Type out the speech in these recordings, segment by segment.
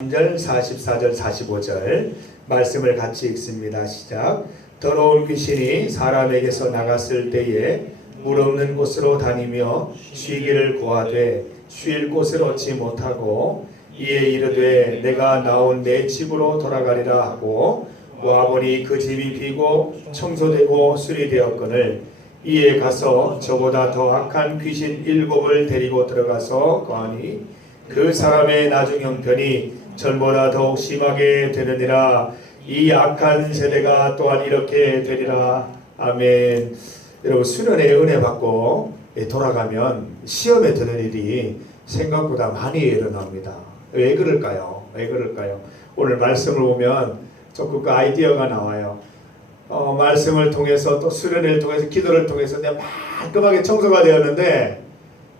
3절, 44절, 45절 말씀을 같이 읽습니다. 시작. 더러운 귀신이 사람에게서 나갔을 때에 물 없는 곳으로 다니며 쉬기를 구하되 쉴 곳을 얻지 못하고 이에 이르되 내가 나온 내 집으로 돌아가리라 하고 와보니 그 집이 비고 청소되고 수리되었거늘 이에 가서 저보다 더 악한 귀신 7을 데리고 들어가서 거하니 그 사람의 나중 형편이 전보다 더욱 심하게 되느니라. 이 악한 세대가 또한 이렇게 되리라. 아멘. 여러분, 수련의 은혜 받고 돌아가면 시험에 드는 일이 생각보다 많이 일어납니다. 왜 그럴까요? 오늘 말씀을 보면 조금 그 아이디어가 나와요. 말씀을 통해서 또 수련회를 통해서 기도를 통해서 그냥 깔끔하게 청소가 되었는데,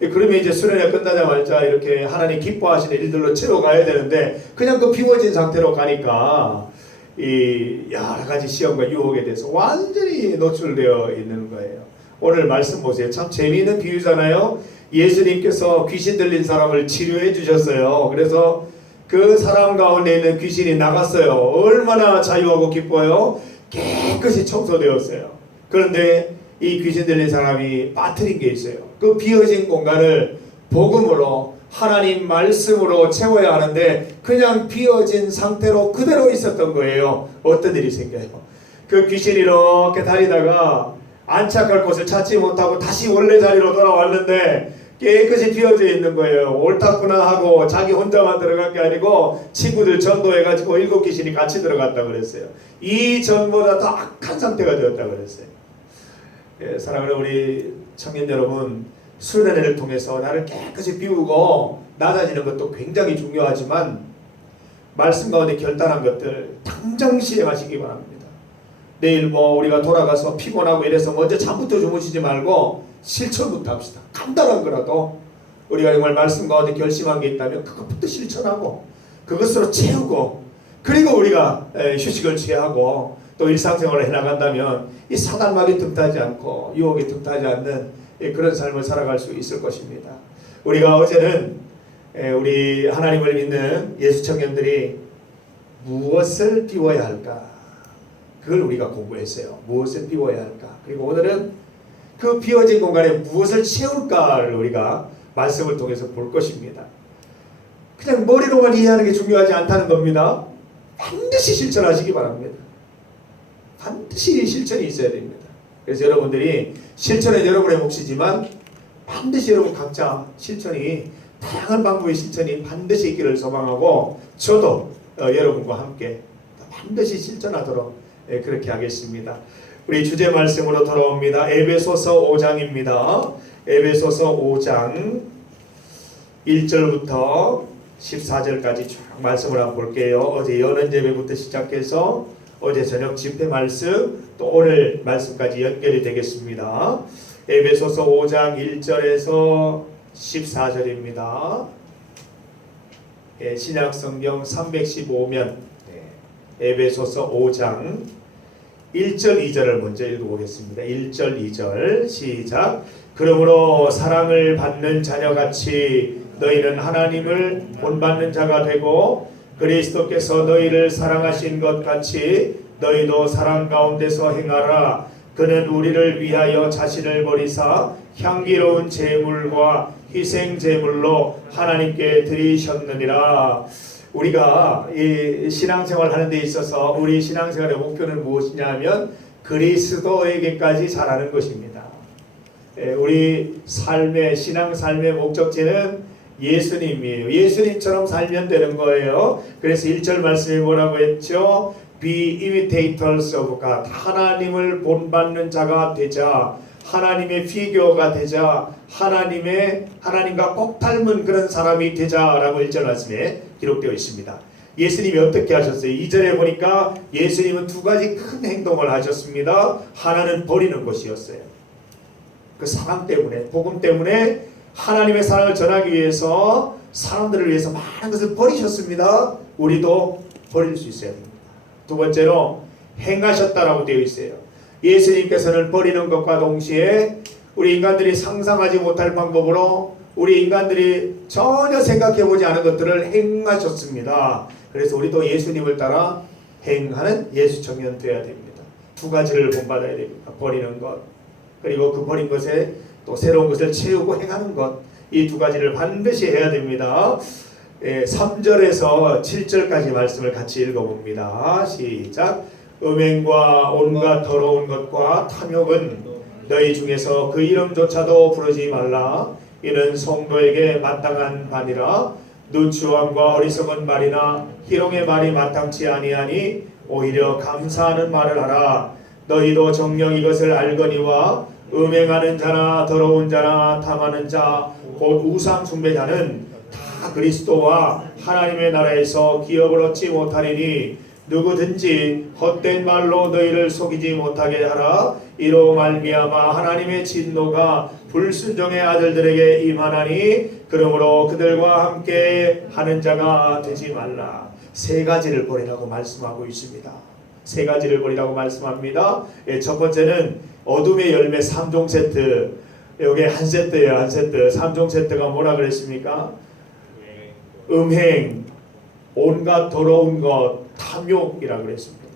그러면 이제 수련회 끝나자마자 이렇게 하나님 기뻐하시는 일들로 채워가야 되는데 그냥 그 비워진 상태로 가니까 이 여러 가지 시험과 유혹에 대해서 완전히 노출되어 있는 거예요. 오늘 말씀 보세요. 참 재미있는 비유잖아요. 예수님께서 귀신 들린 사람을 치료해 주셨어요. 그래서 그 사람 가운데 있는 귀신이 나갔어요. 얼마나 자유하고 기뻐요. 깨끗이 청소되었어요. 그런데 이 귀신 들린 사람이 빠뜨린 게 있어요. 그 비어진 공간을 복음으로 하나님 말씀으로 채워야 하는데 그냥 비어진 상태로 그대로 있었던 거예요. 어떤 일이 생겨요. 그 귀신이 이렇게 다니다가 안착할 곳을 찾지 못하고 다시 원래 자리로 돌아왔는데 깨끗이 비어져 있는 거예요. 옳다구나 하고 자기 혼자만 들어간 게 아니고 친구들 전도해가지고 7 귀신이 같이 들어갔다고 그랬어요. 이 전보다 더 악한 상태가 되었다고 그랬어요. 사랑하는 우리 청년 여러분, 수련회를 통해서 나를 깨끗이 비우고 낮아지는 것도 굉장히 중요하지만 말씀 가운데 결단한 것들 당장 실행하시기 바랍니다. 내일 우리가 돌아가서 피곤하고 이래서 먼저 잠부터 주무시지 말고 실천부터 합시다. 간단한 거라도 우리가 정말 말씀 가운데 결심한 게 있다면 그것부터 실천하고 그것으로 채우고 그리고 우리가 휴식을 취하고 또 일상생활을 해나간다면 이 사단막이 틈타지 않고 유혹이 틈타지 않는 그런 삶을 살아갈 수 있을 것입니다. 우리가 어제는 우리 하나님을 믿는 예수 청년들이 무엇을 비워야 할까? 그걸 우리가 공부했어요. 무엇을 비워야 할까? 그리고 오늘은 그 비워진 공간에 무엇을 채울까를 우리가 말씀을 통해서 볼 것입니다. 그냥 머리로만 이해하는 게 중요하지 않다는 겁니다. 반드시 실천하시기 바랍니다. 반드시 실천이 있어야 됩니다. 그래서 여러분들이 실천은 여러분의 몫이지만 반드시 여러분 각자 실천이 다양한 방법의 실천이 반드시 있기를 소망하고 저도 여러분과 함께 반드시 실천하도록 그렇게 하겠습니다. 우리 주제 말씀으로 돌아옵니다. 에베소서 5장입니다. 에베소서 5장 1절부터 14절까지 쭉 말씀을 한번 볼게요. 어제 여는 예배부터 시작해서 어제 저녁 집회 말씀 또 오늘 말씀까지 연결이 되겠습니다. 에베소서 5장 1절에서 14절입니다. 신약성경 315면 에베소서 5장 1절 2절을 먼저 읽어보겠습니다. 1절 2절 시작. 그러므로 사랑을 받는 자녀같이 너희는 하나님을 본받는 자가 되고 그리스도께서 너희를 사랑하신 것 같이 너희도 사랑 가운데서 행하라. 그는 우리를 위하여 자신을 버리사 향기로운 제물과 희생 제물로 하나님께 드리셨느니라. 우리가 이 신앙생활 하는 데 있어서 우리 신앙생활의 목표는 무엇이냐면 그리스도에게까지 자라는 것입니다. 우리 삶의 신앙 삶의 목적지는 예수님이에요. 예수님처럼 살면 되는 거예요. 그래서 1절 말씀에 뭐라고 했죠? Be imitators of God. 하나님을 본받는 자가 되자. 하나님의 피규어가 되자. 하나님과 꼭 닮은 그런 사람이 되자라고 1절 말씀에 기록되어 있습니다. 예수님이 어떻게 하셨어요? 2절에 보니까 예수님은 2가지 큰 행동을 하셨습니다. 하나는 버리는 것이었어요. 그 사랑 때문에, 복음 때문에 하나님의 사랑을 전하기 위해서 사람들을 위해서 많은 것을 버리셨습니다. 우리도 버릴 수 있어야 됩니다. 두 번째로 행하셨다라고 되어 있어요. 예수님께서는 버리는 것과 동시에 우리 인간들이 상상하지 못할 방법으로 우리 인간들이 전혀 생각해보지 않은 것들을 행하셨습니다. 그래서 우리도 예수님을 따라 행하는 예수 청년 되어야 됩니다. 두 가지를 본받아야 됩니다. 버리는 것, 그리고 그 버린 것에 또 새로운 것을 채우고 행하는 것, 이 두 가지를 반드시 해야 됩니다. 3절에서 7절까지 말씀을 같이 읽어봅니다. 시작. 음행과 온갖 더러운 것과 탐욕은 너희 중에서 그 이름조차도 부르지 말라. 이는 성도에게 마땅한 바니라. 누추함과 어리석은 말이나 희롱의 말이 마땅치 아니하니 오히려 감사하는 말을 하라. 너희도 정녕 이것을 알거니와 음행하는 자나 더러운 자나 탐하는 자 곧 우상 숭배자는 다 그리스도와 하나님의 나라에서 기업을 얻지 못하리니 누구든지 헛된 말로 너희를 속이지 못하게 하라. 이로 말미암아 하나님의 진노가 불순종의 아들들에게 임하나니 그러므로 그들과 함께 하는 자가 되지 말라. 세 가지를 버리라고 말씀하고 있습니다. 세 가지를 버리라고 말씀합니다. 첫 번째는 어둠의 열매 3종 세트. 여기 한 세트예요. 한 세트. 3종 세트가 뭐라 그랬습니까? 음행, 온갖 더러운 것, 탐욕이라고 그랬습니다.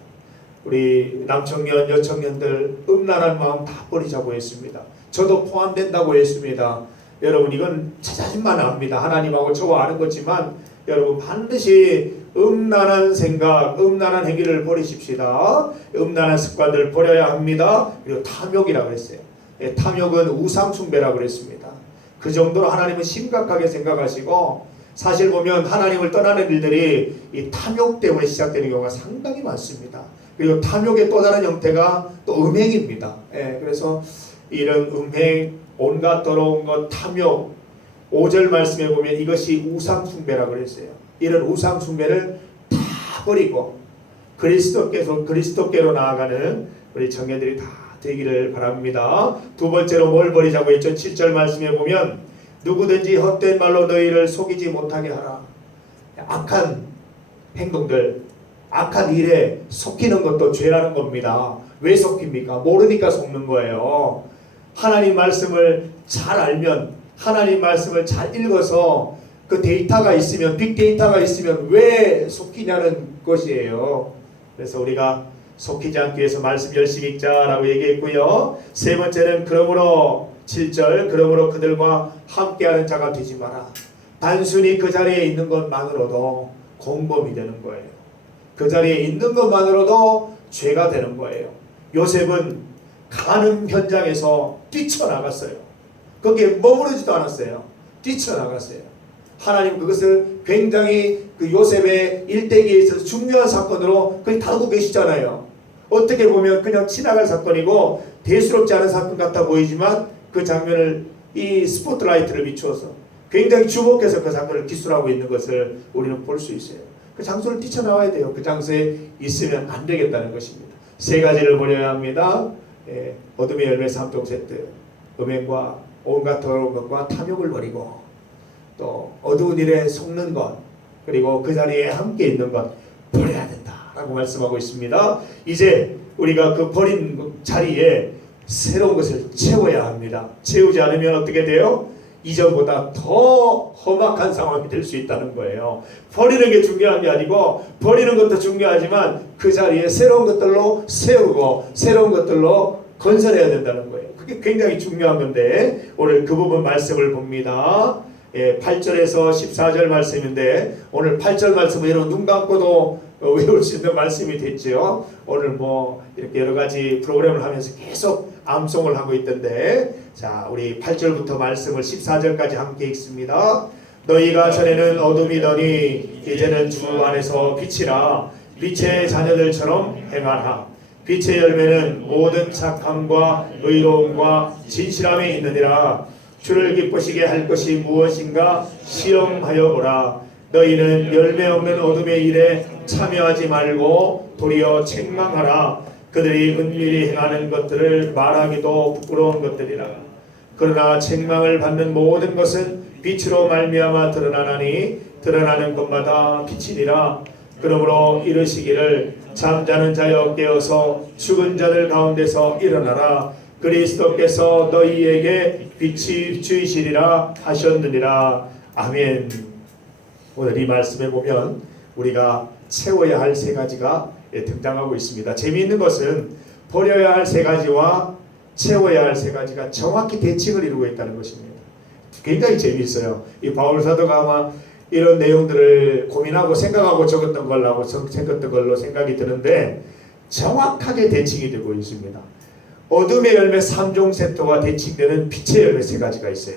우리 남청년, 여청년들 음란한 마음 다 버리자고 했습니다. 저도 포함된다고 했습니다. 여러분 이건 자신만 압니다. 하나님하고 저와 아는 거지만 여러분 반드시 음란한 생각, 음란한 행위를 버리십시다. 음란한 습관들을 버려야 합니다. 그리고 탐욕이라고 그랬어요. 탐욕은 우상 숭배라고 그랬습니다. 그 정도로 하나님은 심각하게 생각하시고 사실 보면 하나님을 떠나는 일들이 이 탐욕 때문에 시작되는 경우가 상당히 많습니다. 그리고 탐욕의 또 다른 형태가 또 음행입니다. 그래서 이런 음행, 온갖 더러운 것, 탐욕 5절 말씀에 보면 이것이 우상 숭배라고 그랬어요. 이런 우상 숭배를 다 버리고 그리스도께로 나아가는 우리 청년들이 다 되기를 바랍니다. 두 번째로 뭘 버리자고 했죠? 7절 말씀에 보면 누구든지 헛된 말로 너희를 속이지 못하게 하라. 악한 행동들, 악한 일에 속이는 것도 죄라는 겁니다. 왜 속입니까? 모르니까 속는 거예요. 하나님 말씀을 잘 알면, 하나님 말씀을 잘 읽어서 그 데이터가 있으면, 빅데이터가 있으면 왜 속이냐는 것이에요. 그래서 우리가 속이지 않기 위해서 말씀 열심히 읽자라고 얘기했고요. 세 번째는 그러므로 7절 그러므로 그들과 함께하는 자가 되지 마라. 단순히 그 자리에 있는 것만으로도 공범이 되는 거예요. 그 자리에 있는 것만으로도 죄가 되는 거예요. 요셉은 가는 현장에서 뛰쳐나갔어요. 거기에 머무르지도 않았어요. 뛰쳐나갔어요. 하나님 그것을 굉장히 그 요셉의 일대기에 있어서 중요한 사건으로 거의 다루고 계시잖아요. 어떻게 보면 그냥 지나갈 사건이고 대수롭지 않은 사건 같아 보이지만 그 장면을 이 스포트라이트를 비추어서 굉장히 주목해서 그 사건을 기술하고 있는 것을 우리는 볼 수 있어요. 그 장소를 뛰쳐나와야 돼요. 그 장소에 있으면 안 되겠다는 것입니다. 세 가지를 버려야 합니다. 어둠의 열매 3종 세트, 음행과 온갖 더러운 것과 탐욕을 버리고 또 어두운 일에 속는 것, 그리고 그 자리에 함께 있는 것 버려야 된다라고 말씀하고 있습니다. 이제 우리가 그 버린 자리에 새로운 것을 채워야 합니다. 채우지 않으면 어떻게 돼요? 이전보다 더 험악한 상황이 될 수 있다는 거예요. 버리는 게 중요한 게 아니고 버리는 것도 중요하지만 그 자리에 새로운 것들로 세우고 새로운 것들로 건설해야 된다는 거예요. 그게 굉장히 중요한 건데 오늘 그 부분 말씀을 봅니다. 8절에서 14절 말씀인데 오늘 8절 말씀은 여러분 눈 감고도 외울 수 있는 말씀이 됐죠. 오늘 뭐 이렇게 여러 가지 프로그램을 하면서 계속 암송을 하고 있던데 자 우리 8절부터 말씀을 14절까지 함께 읽습니다. 너희가 전에는 어둠이더니 이제는 주 안에서 빛이라. 빛의 자녀들처럼 행하라. 빛의 열매는 모든 착함과 의로움과 진실함에 있느니라. 주를 기쁘시게 할 것이 무엇인가 시험하여 보라. 너희는 열매 없는 어둠의 일에 참여하지 말고 도리어 책망하라. 그들이 은밀히 행하는 것들을 말하기도 부끄러운 것들이라. 그러나 책망을 받는 모든 것은 빛으로 말미암아 드러나나니 드러나는 것마다 빛이니라. 그러므로 이르시기를 잠자는 자여 깨어서 죽은 자들 가운데서 일어나라. 그리스도께서 너희에게 빛이 주이시리라 하셨느니라. 아멘. 오늘 이 말씀에 보면 우리가 채워야 할 세 가지가 등장하고 있습니다. 재미있는 것은 버려야 할 세 가지와 채워야 할 세 가지가 정확히 대칭을 이루고 있다는 것입니다. 굉장히 재미있어요. 이 바울 사도가 아마 이런 내용들을 고민하고 생각하고 적었던 걸로 생각이 드는데 정확하게 대칭이 되고 있습니다. 어둠의 열매 3종 세트와 대칭되는 빛의 열매 세 가지가 있어요.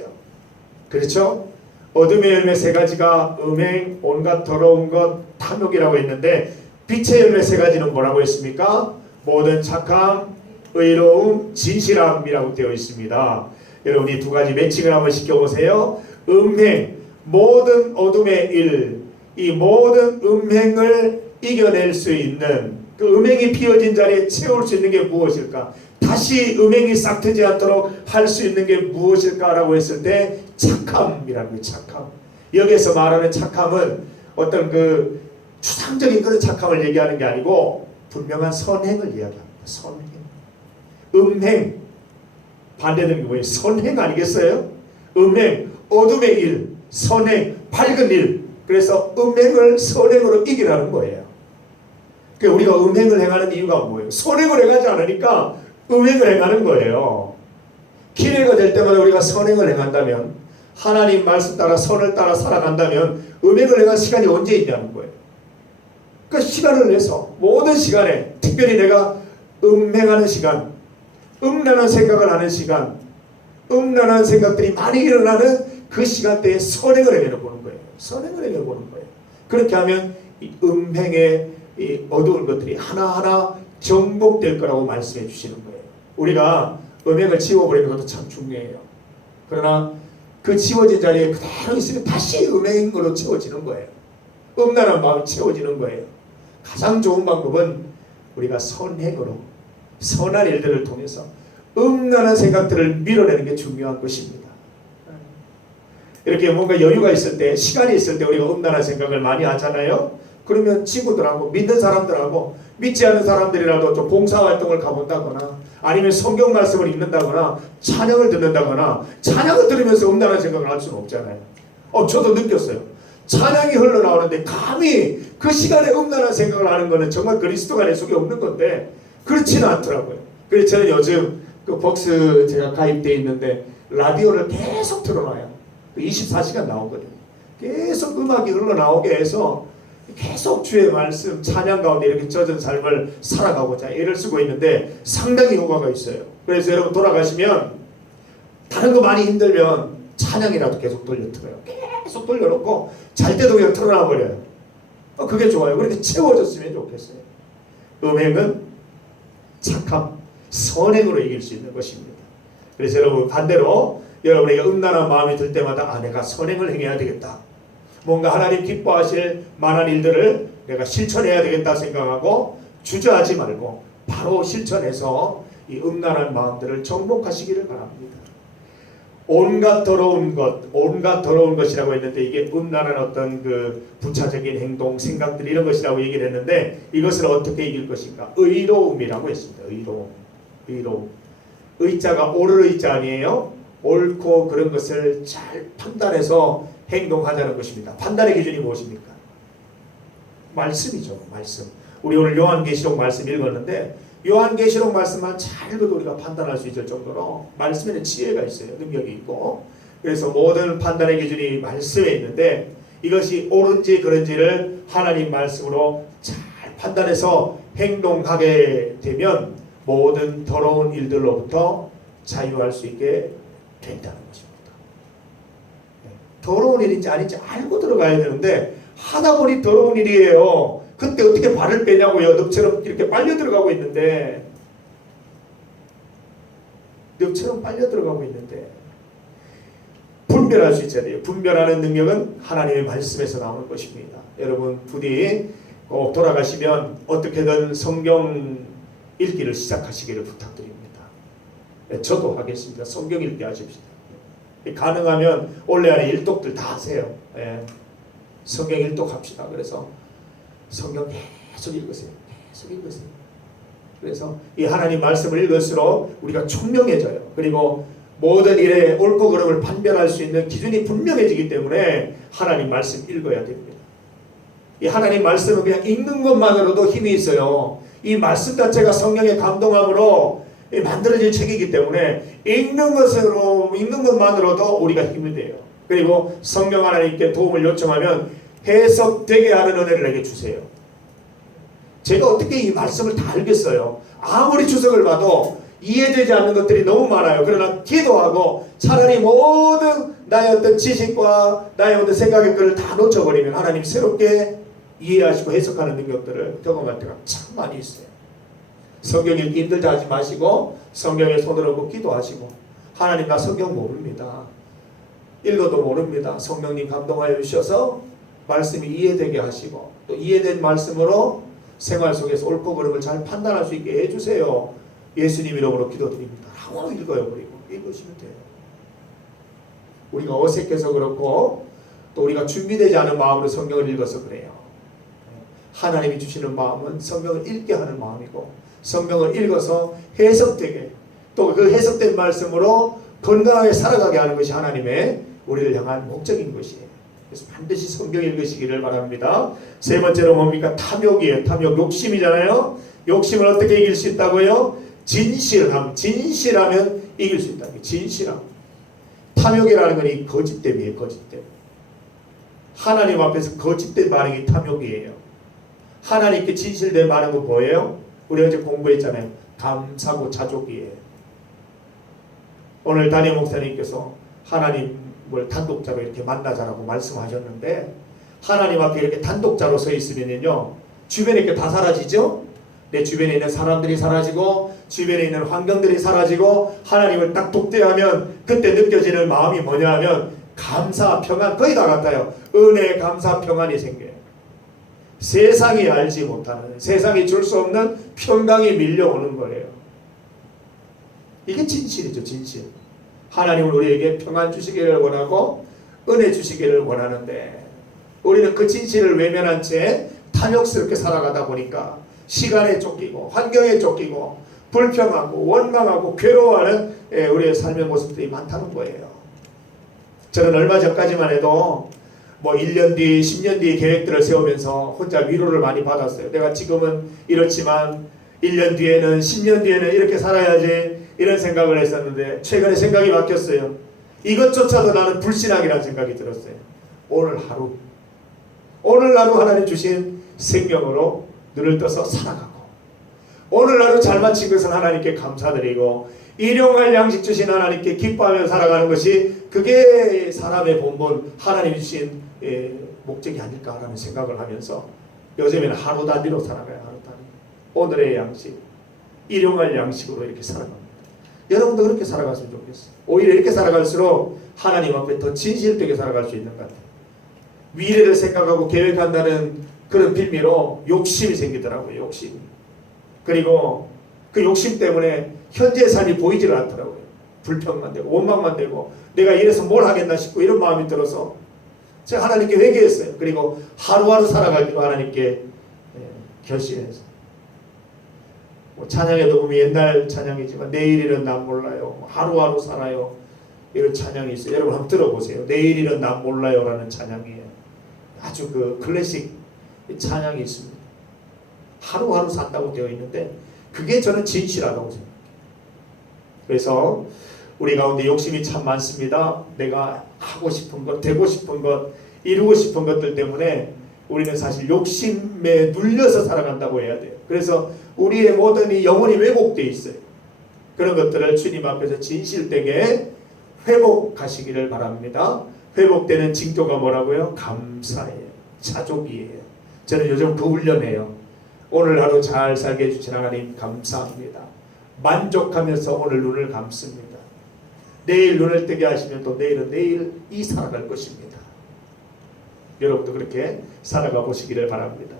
그렇죠? 어둠의 열매 세 가지가 음행, 온갖 더러운 것, 탐욕이라고 했는데 빛의 열매 세 가지는 뭐라고 했습니까? 모든 착함, 의로움, 진실함이라고 되어 있습니다. 여러분 이 두 가지 매칭을 한번 시켜보세요. 음행, 모든 어둠의 일, 이 모든 음행을 이겨낼 수 있는 그 음행이 피어진 자리에 채울 수 있는 게 무엇일까? 다시 음행이 싹트지 않도록 할 수 있는 게 무엇일까라고 했을 때 착함이라는 거예요. 착함. 여기서 말하는 착함은 어떤 그 추상적인 그런 착함을 얘기하는 게 아니고 분명한 선행을 이야기합니다. 선행. 음행 반대되는 게 뭐예요? 선행 아니겠어요? 음행, 어둠의 일, 선행, 밝은 일. 그래서 음행을 선행으로 이기라는 거예요. 그러니까 우리가 음행을 행하는 이유가 뭐예요? 선행을 행하지 않으니까 음행을 행하는 거예요. 기회가 될 때마다 우리가 선행을 행한다면, 하나님 말씀 따라 선을 따라 살아간다면 음행을 행할 시간이 언제 있냐는 거예요. 그러니까 시간을 내서 모든 시간에 특별히 내가 음행하는 시간, 음란한 생각을 하는 시간, 음란한 생각들이 많이 일어나는 그 시간대에 선행을 행해보는 거예요. 선행을 행해보는 거예요. 그렇게 하면 이 음행의 이 어두운 것들이 하나하나 정복될 거라고 말씀해 주시는 거예요. 우리가 음행을 지워버리는 것도 참 중요해요. 그러나 그 지워진 자리에 그대로 있으면 다시 음행으로 채워지는 거예요. 음란한 마음이 채워지는 거예요. 가장 좋은 방법은 우리가 선행으로 선한 일들을 통해서 음란한 생각들을 밀어내는 게 중요한 것입니다. 이렇게 뭔가 여유가 있을 때, 시간이 있을 때 우리가 음란한 생각을 많이 하잖아요. 그러면 친구들하고 믿는 사람들하고 믿지 않는 사람들이라도 좀 봉사활동을 가본다거나 아니면 성경 말씀을 읽는다거나 찬양을 듣는다거나 찬양을 들으면서 음란한 생각을 할 수는 없잖아요. 저도 느꼈어요. 찬양이 흘러나오는데 감히 그 시간에 음란한 생각을 하는 것은 정말 그리스도가 내 속에 없는 건데 그렇지는 않더라고요. 그래서 저는 요즘 그 복스 제가 가입되어 있는데 라디오를 계속 틀어놔요. 24시간 나오거든요. 계속 음악이 흘러나오게 해서 계속 주의 말씀 찬양 가운데 이렇게 젖은 삶을 살아가고자 애를 쓰고 있는데 상당히 효과가 있어요. 그래서 여러분 돌아가시면 다른 거 많이 힘들면 찬양이라도 계속 돌려틀어요. 계속 돌려놓고 잘 때도 그냥 틀어놔 버려요. 그게 좋아요. 그렇게 채워졌으면 좋겠어요. 음행은 착함, 선행으로 이길 수 있는 것입니다. 그래서 여러분 반대로 여러분에게 음란한 마음이 들 때마다 내가 선행을 행해야 되겠다. 뭔가 하나님 기뻐하실 만한 일들을 내가 실천해야 되겠다 생각하고 주저하지 말고 바로 실천해서 이 음란한 마음들을 정복하시기를 바랍니다. 온갖 더러운 것이라고 했는데 이게 음란한 어떤 그 부차적인 행동, 생각들 이런 것이라고 얘기를 했는데 이것을 어떻게 이길 것인가? 의로움이라고 했습니다. 의로움. 의자가 옳을 의자 아니에요? 옳고 그런 것을 잘 판단해서 행동하자는 것입니다. 판단의 기준이 무엇입니까? 말씀이죠. 말씀. 우리 오늘 요한계시록 말씀 읽었는데 요한계시록 말씀만 잘 읽어도 우리가 판단할 수 있을 정도로 말씀에는 지혜가 있어요. 능력이 있고. 그래서 모든 판단의 기준이 말씀에 있는데 이것이 옳은지 그런지를 하나님 말씀으로 잘 판단해서 행동하게 되면 모든 더러운 일들로부터 자유할 수 있게 된다는 것입니다. 더러운 일인지 아닌지 알고 들어가야 되는데 하다 보니 더러운 일이에요. 그때 어떻게 발을 빼냐고요. 늪처럼 이렇게 빨려 들어가고 있는데 분별할 수 있어야 돼요. 분별하는 능력은 하나님의 말씀에서 나오는 것입니다. 여러분 부디 꼭 돌아가시면 어떻게든 성경 읽기를 시작하시기를 부탁드립니다. 저도 하겠습니다. 성경 읽기 하십시다. 가능하면 올해 안에 일독들 다 하세요. 성경 일독합시다. 그래서 성경 계속 읽으세요. 그래서 이 하나님 말씀을 읽을수록 우리가 총명해져요. 그리고 모든 일에 옳고 그름을 판별할 수 있는 기준이 분명해지기 때문에 하나님 말씀 읽어야 됩니다. 이 하나님 말씀은 그냥 읽는 것만으로도 힘이 있어요. 이 말씀 자체가 성령의 감동함으로 만들어진 책이기 때문에 읽는 것만으로도 우리가 힘이 돼요. 그리고 성령 하나님께 도움을 요청하면 해석되게 하는 은혜를 내게 주세요. 제가 어떻게 이 말씀을 다 알겠어요? 아무리 주석을 봐도 이해되지 않는 것들이 너무 많아요. 그러나 기도하고 차라리 모든 나의 어떤 지식과 나의 어떤 생각의 것을 다 놓쳐버리면 하나님 새롭게 이해하시고 해석하는 능력들을 경험할 때가 참 많이 있어요. 성경 읽기 힘들다 하지 마시고 성경에 손을 얹고 기도하시고, 하나님 나 성경 모릅니다. 읽어도 모릅니다. 성령님 감동하여 주셔서 말씀이 이해되게 하시고 또 이해된 말씀으로 생활 속에서 옳고 그름을 잘 판단할 수 있게 해주세요. 예수님 이름으로 기도드립니다. 하고 읽어요. 그리고 읽으시면 돼요. 우리가 어색해서 그렇고 또 우리가 준비되지 않은 마음으로 성경을 읽어서 그래요. 하나님이 주시는 마음은 성경을 읽게 하는 마음이고, 성경을 읽어서 해석되게 또 그 해석된 말씀으로 건강하게 살아가게 하는 것이 하나님의 우리를 향한 목적인 것이에요. 그래서 반드시 성경 읽으시기를 바랍니다. 세 번째로 뭡니까? 탐욕이에요. 탐욕, 욕심이잖아요. 욕심을 어떻게 이길 수 있다고요? 진실하면 이길 수 있다. 진실함. 탐욕이라는 건 이 거짓됨이에요. 거짓됨. 하나님 앞에서 거짓된 반응이 탐욕이에요. 하나님께 진실된 반응은 뭐예요? 우리 어제 공부했잖아요. 감사고 자족이에요. 오늘 담임 목사님께서 하나님을 단독자로 이렇게 만나자라고 말씀하셨는데, 하나님 앞에 이렇게 단독자로 서 있으면요, 주변에 이렇게 다 사라지죠? 내 주변에 있는 사람들이 사라지고 주변에 있는 환경들이 사라지고 하나님을 딱 독대하면 그때 느껴지는 마음이 뭐냐 하면 감사, 평안, 거의 다 같아요. 은혜, 감사, 평안이 생겨요. 세상이 알지 못하는, 세상이 줄 수 없는 평강이 밀려오는 거예요. 이게 진실이죠. 진실. 하나님은 우리에게 평안 주시기를 원하고 은혜 주시기를 원하는데, 우리는 그 진실을 외면한 채 탐욕스럽게 살아가다 보니까 시간에 쫓기고 환경에 쫓기고 불평하고 원망하고 괴로워하는 우리의 삶의 모습들이 많다는 거예요. 저는 얼마 전까지만 해도 뭐 1년 뒤, 10년 뒤 계획들을 세우면서 혼자 위로를 많이 받았어요. 내가 지금은 이렇지만 1년 뒤에는, 10년 뒤에는 이렇게 살아야지, 이런 생각을 했었는데 최근에 생각이 바뀌었어요. 이것조차도 나는 불신앙이라는 생각이 들었어요. 오늘 하루 하나님 주신 생명으로 눈을 떠서 살아가고, 오늘 하루 잘 마친 것은 하나님께 감사드리고 일용할 양식 주신 하나님께 기뻐하며 살아가는 것이, 그게 사람의 본분, 하나님이 주신 목적이 아닐까라는 생각을 하면서 요즘에는 하루 단위로 살아가요. 하루 단위. 오늘의 양식, 일용할 양식으로 이렇게 살아갑니다. 여러분도 그렇게 살아갔으면 좋겠어요. 오히려 이렇게 살아갈수록 하나님 앞에 더 진실되게 살아갈 수 있는 것 같아요. 미래를 생각하고 계획한다는 그런 빌미로 욕심이 생기더라고요. 욕심. 그리고 그 욕심 때문에 현재의 삶이 보이지를 않더라고요. 불평만 되고 원망만 되고 내가 이래서 뭘 하겠나 싶고 이런 마음이 들어서 제가 하나님께 회개했어요. 그리고 하루하루 살아가기로 하나님께 결심해서, 찬양의 녹음이 옛날 찬양이지만 내일일은 난 몰라요, 하루하루 살아요, 이런 찬양이 있어요. 여러분 한번 들어보세요. 내일일은 난 몰라요 라는 찬양이에요. 아주 그 클래식 찬양이 있습니다. 하루하루 산다고 되어 있는데 그게 저는 진실하다고 생각해요. 그래서 우리 가운데 욕심이 참 많습니다. 내가 하고 싶은 것, 되고 싶은 것, 이루고 싶은 것들 때문에 우리는 사실 욕심에 눌려서 살아간다고 해야 돼요. 그래서 우리의 모든 이 영혼이 왜곡되어 있어요. 그런 것들을 주님 앞에서 진실되게 회복하시기를 바랍니다. 회복되는 징조가 뭐라고요? 감사예요. 자족이에요. 저는 요즘 그 훈련해요. 오늘 하루 잘 살게 해주신 하나님 감사합니다. 만족하면서 오늘 눈을 감습니다. 내일 눈을 뜨게 하시면 또 내일은 내일이 살아갈 것입니다. 여러분도 그렇게 살아가 보시기를 바랍니다.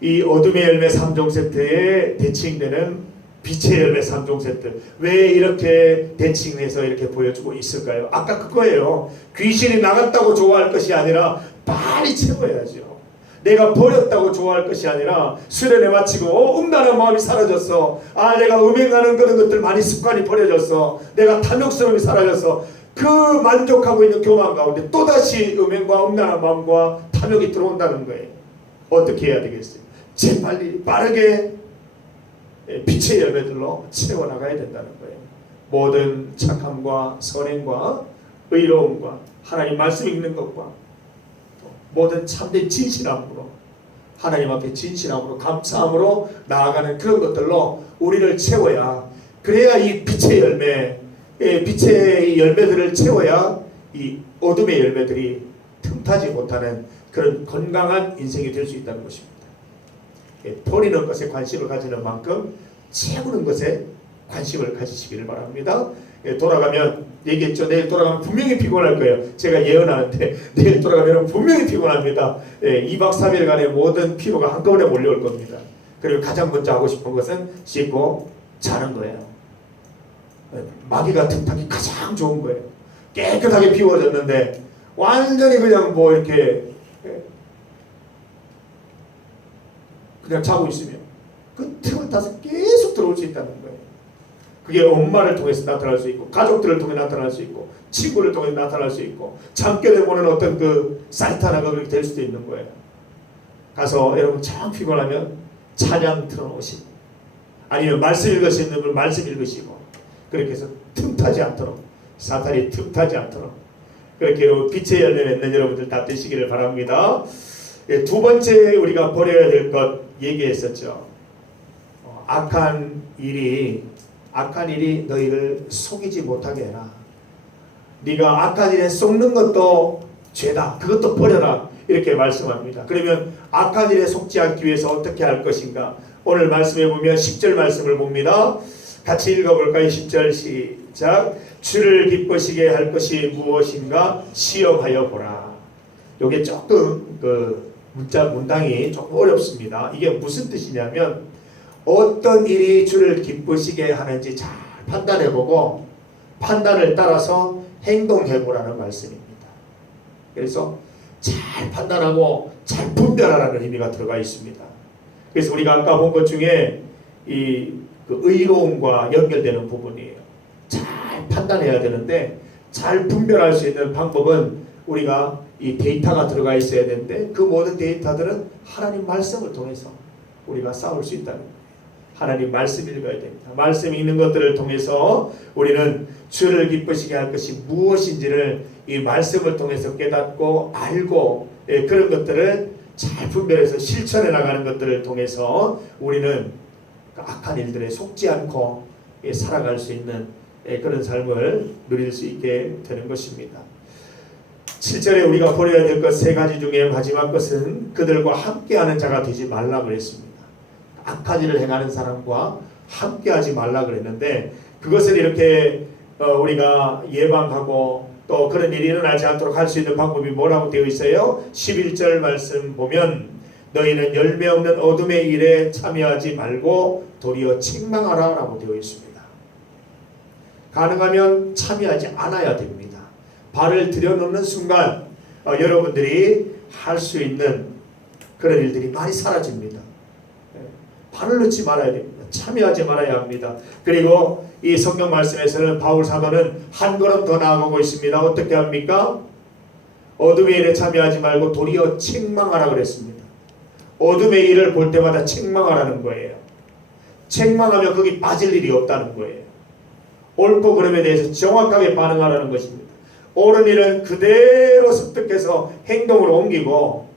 이 어둠의 열매 3종 세트에 대칭되는 빛의 열매 3종 세트, 왜 이렇게 대칭해서 이렇게 보여주고 있을까요? 아까 그거예요. 귀신이 나갔다고 좋아할 것이 아니라 많이 채워야죠. 내가 버렸다고 좋아할 것이 아니라 수련회 마치고 음란한 마음이 사라졌어. 내가 음행하는 그런 것들 많이 습관이 버려졌어. 내가 탐욕스러움이 사라졌어. 그 만족하고 있는 교만 가운데 또다시 음행과 음란한 마음과 탐욕이 들어온다는 거예요. 어떻게 해야 되겠어요? 재빨리 빠르게 빛의 열매들로 채워나가야 된다는 거예요. 모든 착함과 선행과 의로움과 하나님 말씀 읽는 것과 모든 참된 진실함으로 하나님 앞에 진실함으로 감사함으로 나아가는 그런 것들로 우리를 채워야, 그래야 이 빛의 열매, 빛의 열매들을 채워야 이 어둠의 열매들이 틈타지 못하는 그런 건강한 인생이 될 수 있다는 것입니다. 버리는 것에 관심을 가지는 만큼 채우는 것에 관심을 가지시기를 바랍니다. 돌아가면 얘기했죠. 내일 돌아가면 분명히 피곤할 거예요. 제가 예언하는데 내일 돌아가면 분명히 피곤합니다. 2박 3일간의 모든 피로가 한꺼번에 몰려올 겁니다. 그리고 가장 먼저 하고 싶은 것은 씻고 자는 거예요. 마귀가 틈타기 가장 좋은 거예요. 깨끗하게 비워졌는데 완전히 그냥 뭐 이렇게 그냥 자고 있으면 그 틈을 타서 계속 들어올 수 있다는 거예요. 그게 엄마를 통해서 나타날 수 있고, 가족들을 통해 나타날 수 있고, 친구를 통해 나타날 수 있고, 잠결에 보는 어떤 그 사이타나가 그렇게 될 수도 있는 거예요. 가서 여러분 참 피곤하면 찬양 틀어놓으시고, 아니면 말씀 읽으시는 분 말씀 읽으시고, 그렇게 해서 틈타지 않도록, 사탄이 틈타지 않도록 그렇게 빛의 열매 맺는 여러분들 다 되시기를 바랍니다. 두 번째 우리가 버려야 될 것 얘기했었죠. 악한 일이 너희를 속이지 못하게 해라. 네가 악한 일에 속는 것도 죄다. 그것도 버려라. 이렇게 말씀합니다. 그러면 악한 일에 속지 않기 위해서 어떻게 할 것인가? 오늘 말씀에 보면 10절 말씀을 봅니다. 같이 읽어볼까요? 10절 시작. 주를 기쁘시게 할 것이 무엇인가 시험하여 보라. 이게 조금 문장이 조금 어렵습니다. 이게 무슨 뜻이냐면 어떤 일이 주를 기쁘시게 하는지 잘 판단해보고 판단을 따라서 행동해보라는 말씀입니다. 그래서 잘 판단하고 잘 분별하라는 의미가 들어가 있습니다. 그래서 우리가 아까 본 것 중에 그 의로움과 연결되는 부분이에요. 잘 판단해야 되는데 잘 분별할 수 있는 방법은 우리가 이 데이터가 들어가 있어야 되는데 그 모든 데이터들은 하나님 말씀을 통해서 우리가 싸울 수 있다는 거예요. 하나님 말씀 읽어야 됩니다. 말씀 읽는 것들을 통해서 우리는 주를 기쁘시게 할 것이 무엇인지를 이 말씀을 통해서 깨닫고 알고 그런 것들을 잘 분별해서 실천해 나가는 것들을 통해서 우리는 악한 일들에 속지 않고 살아갈 수 있는 그런 삶을 누릴 수 있게 되는 것입니다. 7절에 우리가 버려야 될 것 세 가지 중에 마지막 것은 그들과 함께하는 자가 되지 말라 그랬습니다. 악한 일을 행하는 사람과 함께하지 말라 그랬는데 그것을 이렇게 우리가 예방하고 또 그런 일이 일어나지 않도록 할 수 있는 방법이 뭐라고 되어 있어요? 11절 말씀 보면 너희는 열매 없는 어둠의 일에 참여하지 말고 도리어 책망하라 라고 되어 있습니다. 가능하면 참여하지 않아야 됩니다. 발을 들여놓는 순간 여러분들이 할 수 있는 그런 일들이 많이 사라집니다. 발을 넣지 말아야 됩니다. 참여하지 말아야 합니다. 그리고 이 성경 말씀에서는 바울 사도는 한 걸음 더 나아가고 있습니다. 어떻게 합니까? 어둠의 일에 참여하지 말고 도리어 책망하라 그랬습니다. 어둠의 일을 볼 때마다 책망하라는 거예요. 책망하면 거기 빠질 일이 없다는 거예요. 옳고 그름에 대해서 정확하게 반응하라는 것입니다. 옳은 일은 그대로 습득해서 행동으로 옮기고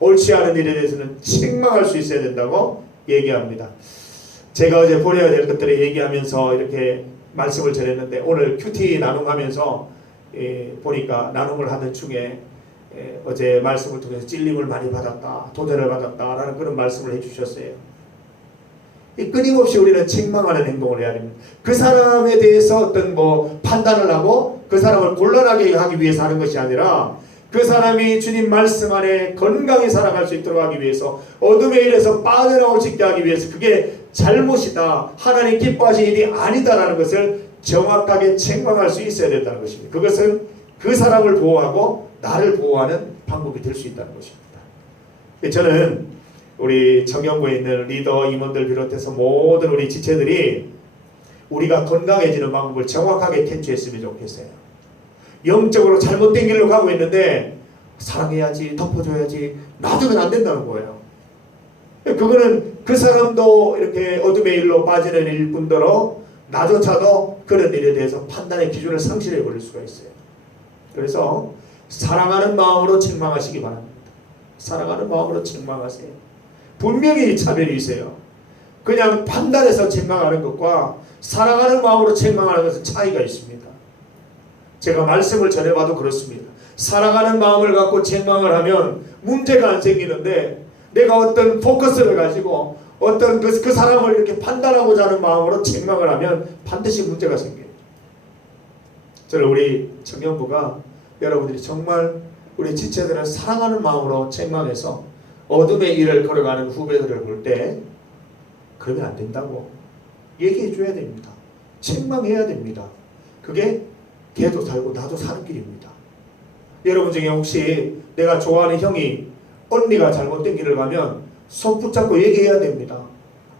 옳지 않은 일에 대해서는 책망할 수 있어야 된다고 얘기합니다. 제가 어제 버려야 될 것들을 얘기하면서 이렇게 말씀을 전했는데 오늘 큐티 나눔하면서 보니까 나눔을 하는 중에 어제 말씀을 통해서 찔림을 많이 받았다, 도전을 받았다라는 그런 말씀을 해주셨어요. 끊임없이 우리는 책망하는 행동을 해야 됩니다. 그 사람에 대해서 어떤 판단을 하고 그 사람을 곤란하게 하기 위해서 하는 것이 아니라 그 사람이 주님 말씀 안에 건강히 살아갈 수 있도록 하기 위해서 어둠의 일에서 빠져나올 수 있게 하기 위해서 그게 잘못이다, 하나님 기뻐하시는 일이 아니다라는 것을 정확하게 책망할 수 있어야 된다는 것입니다. 그것은 그 사람을 보호하고 나를 보호하는 방법이 될 수 있다는 것입니다. 저는 우리 청년부에 있는 리더 임원들 비롯해서 모든 우리 지체들이 우리가 건강해지는 방법을 정확하게 캐치했으면 좋겠어요. 영적으로 잘못된 길로 가고 있는데 사랑해야지, 덮어줘야지, 놔두면 안 된다는 거예요. 그거는 그 사람도 이렇게 어둠의 일로 빠지는 일뿐더러 나조차도 그런 일에 대해서 판단의 기준을 상실해 버릴 수가 있어요. 그래서 사랑하는 마음으로 책망하시기 바랍니다. 사랑하는 마음으로 책망하세요. 분명히 차별이 있어요. 그냥 판단해서 책망하는 것과 사랑하는 마음으로 책망하는 것은 차이가 있습니다. 제가 말씀을 전해봐도 그렇습니다. 사랑하는 마음을 갖고 책망을 하면 문제가 안 생기는데, 내가 어떤 포커스를 가지고 어떤 그 사람을 이렇게 판단하고자 하는 마음으로 책망을 하면 반드시 문제가 생겨요. 저는 우리 청년부가 여러분들이 정말 우리 지체들은 사랑하는 마음으로 책망해서 어둠의 일을 걸어가는 후배들을 볼 때 그러면 안 된다고 얘기해 줘야 됩니다. 책망해야 됩니다. 그게 걔도 살고 나도 사는 길입니다. 여러분 중에 혹시 내가 좋아하는 형이, 언니가 잘못된 길을 가면 손 붙잡고 얘기해야 됩니다.